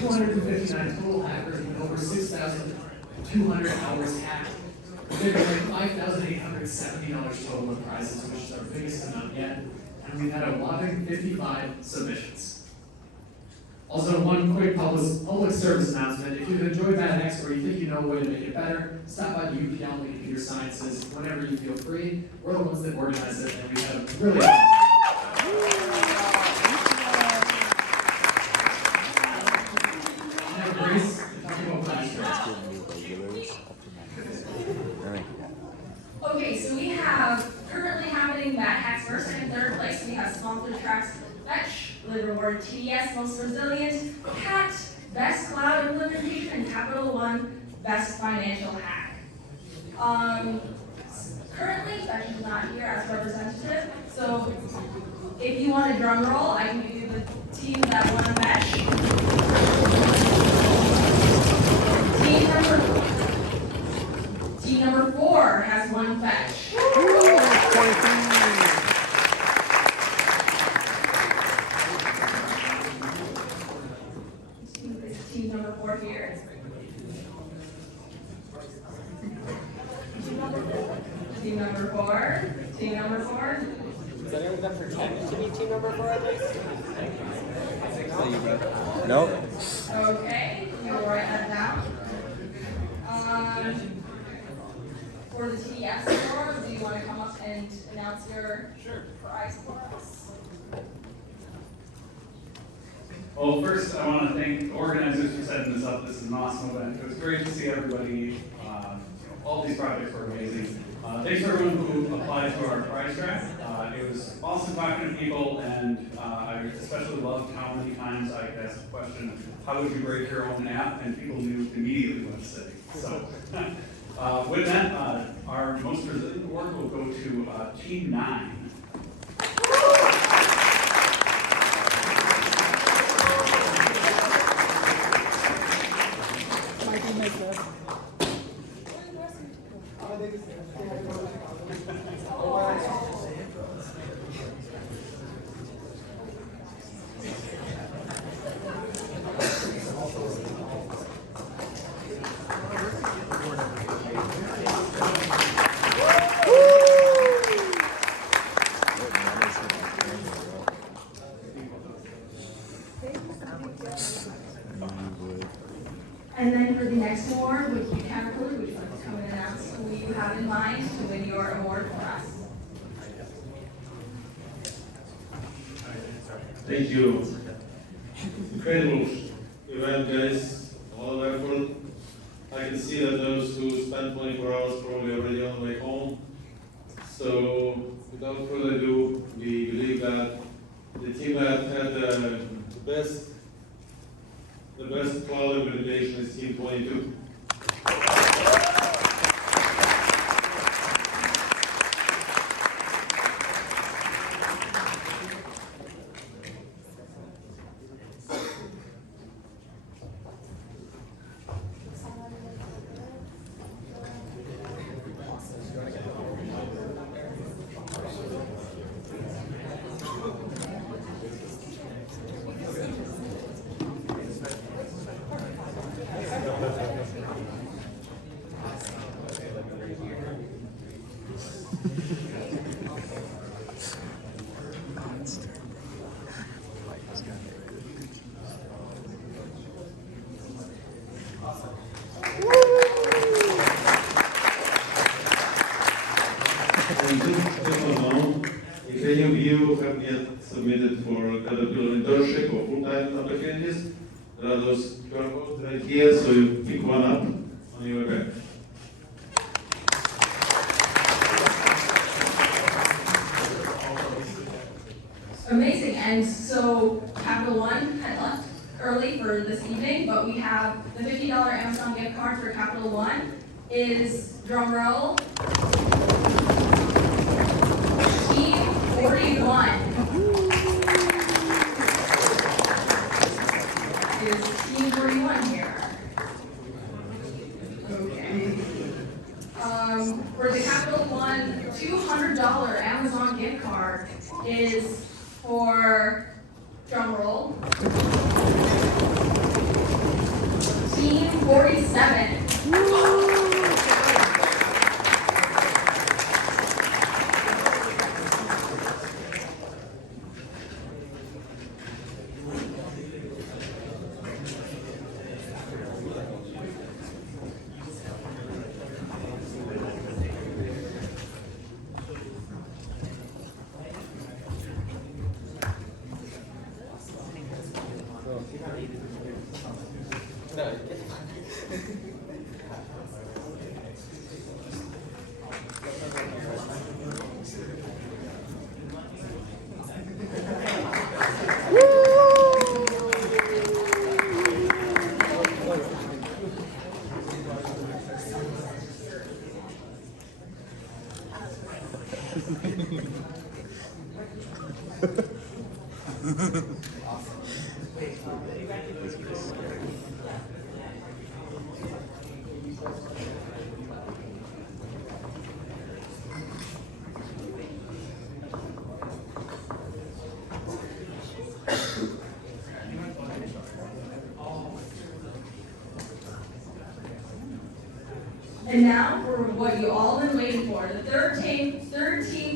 259 total hackers with over 6,200 hours hacked. We've generated $5,870 total in prizes, which is our biggest amount yet, and we've had a whopping 55 submissions. Also, one quick public service announcement. If you've enjoyed MadHacks or you think you know a way to make it better, stop by the UPL and Computer Sciences whenever you feel free. We're the ones that organize it, and we have really Grace, talking about class. Okay, so we have currently happening MadHacks first and third place. We have sponsored tracks Fetch, Live Reward TDS, Most Resilient, Cat, Best Cloud Implementation, and Capital One, Best Financial Hack. Currently, Fetch is not here as representative, so if you want a drum roll, I can give you the team that won Fetch. Team number 4 has won Fetch. Team number 4 here. Team number 4. Team number 4. Is anyone that pretending to be team number 4 at least? Nope. Okay, you'll write that down. For the TDS award, do you want to come up and announce your prize for us? Well, first, I want to thank the organizers for setting this up. This is an awesome event. It was great to see everybody. All these projects were amazing. Thanks for everyone who applied to our prize track. It was awesome talking to people, and I especially loved how many times I could ask the question, how would you break your own app? And people knew immediately what to say. So with that, our most resilient award will go to Team 9. And then for the next award, would you Caterpillar, would you like to come and announce who you have in mind to win your award for us? Thank you. Incredible event, guys. A lot of effort. I can see that those who spent 24 hours probably already on the way home. So without further ado, we believe that the team that had the best cloud implementation is Team 22. If any of you have yet submitted for Caterpillar internship or full-time opportunities, there are those QR codes right here, so you pick one up on your way back. Amazing, and so Capital One had left early for this evening, but we have the $50 Amazon gift card for Capital One is, drum roll, Team 41. Is Team 41 here? Okay. For the Capital One $200 Amazon gift card is for, drum roll, 1947. And now for what you all been waiting for, the third team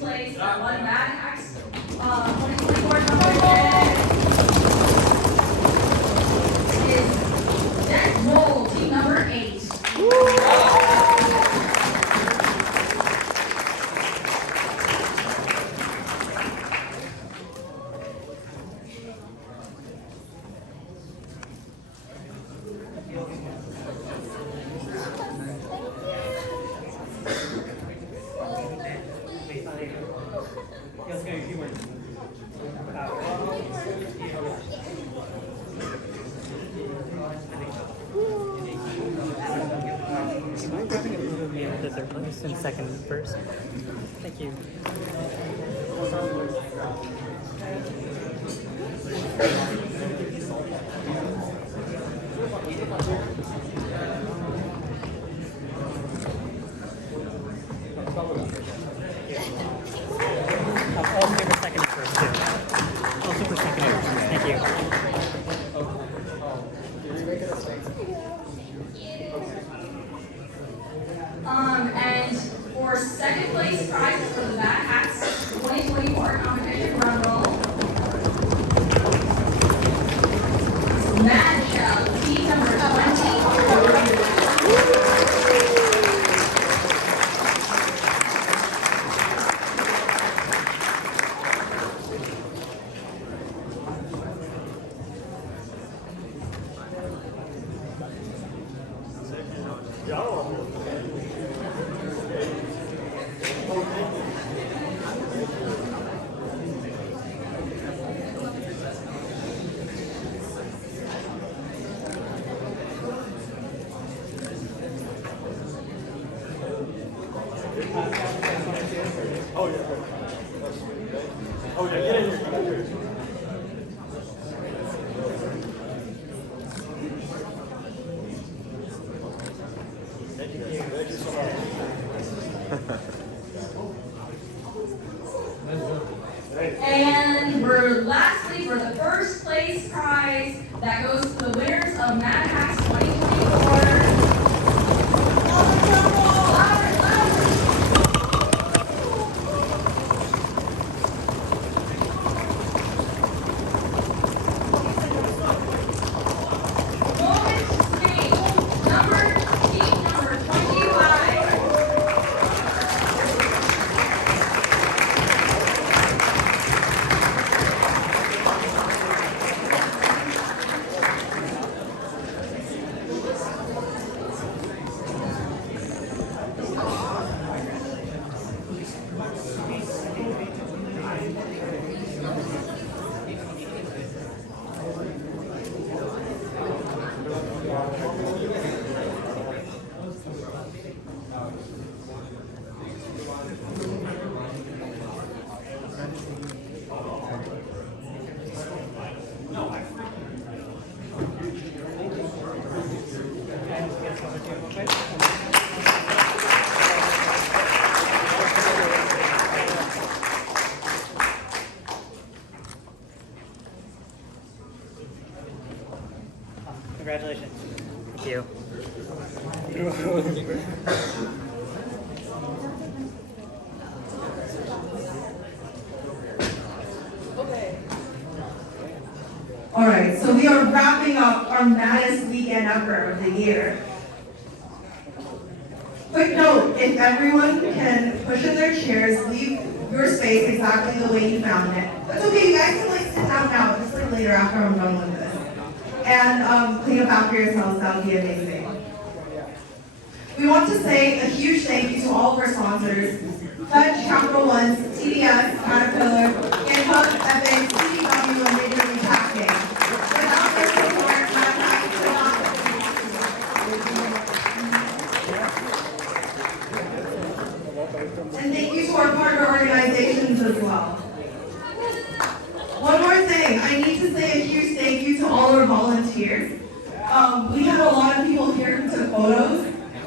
place that won MadHacks 2024 competition is Deck Roll, team number 8. The third place and second first. Thank you. Also for second and first too. Also for second and first. Thank you. And for second place prizes for the MadHacks 2024 competition run roll, MadShell, team number 20. And we're lastly for the first place prize that goes to the winners of MadHacks 2024. Team number 25. Congratulations. Thank you. All right, so we are wrapping up our maddest weekend ever of the year. Quick note, if everyone can push in their chairs, leave your space exactly the way you found it. That's okay, you guys can like sit down now, just like later after I'm done with this. And clean up after yourselves, that would be amazing. We want to say a huge thank you to all of our sponsors, Fetch, Capital One, TDS, Caterpillar, Hancock, Epic, CDW, and Major League Packing. Without their support, MadHacks could not. And thank you to our partner organizations as well. One more thing, I need to say a huge thank you to all our volunteers. We had a lot of people here who took photos,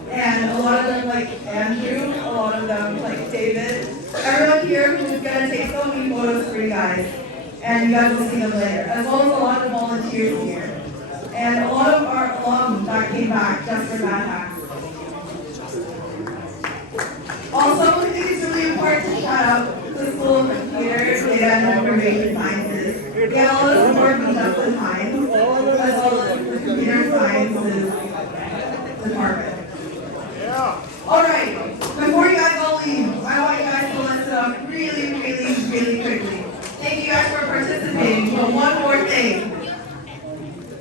and a lot of them like Andrew, a lot of them like David. Everyone here who's gonna take so many photos for you guys, and you guys will see them later, as well as a lot of volunteers here. And a lot of our alum that came back just for MadHacks. Also, I think it's really important to shout out the School of Computer, Data, and Information Sciences. They have a lot of support from Justin Hines, as well as the Computer Sciences Department. All right, before you guys all leave, I want you guys to listen up really quickly. Thank you guys for participating, but one more thing.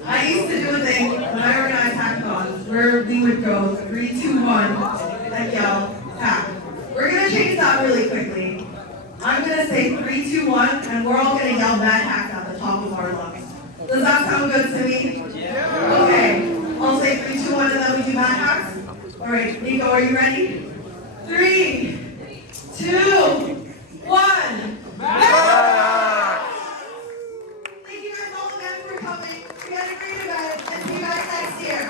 I used to do a thing when I organized hackathons where we would go 3, 2, 1, and yell, hack. We're gonna change that really quickly. I'm gonna say 3, 2, 1, and we're all gonna yell MadHacks at the top of our lungs. Does that sound good to me? Yeah. Okay, I'll say 3, 2, 1, and then we do MadHacks. All right, Nico, are you ready? 3, 2, 1. Thank you guys all again for coming. We had a great event, and see you guys next year.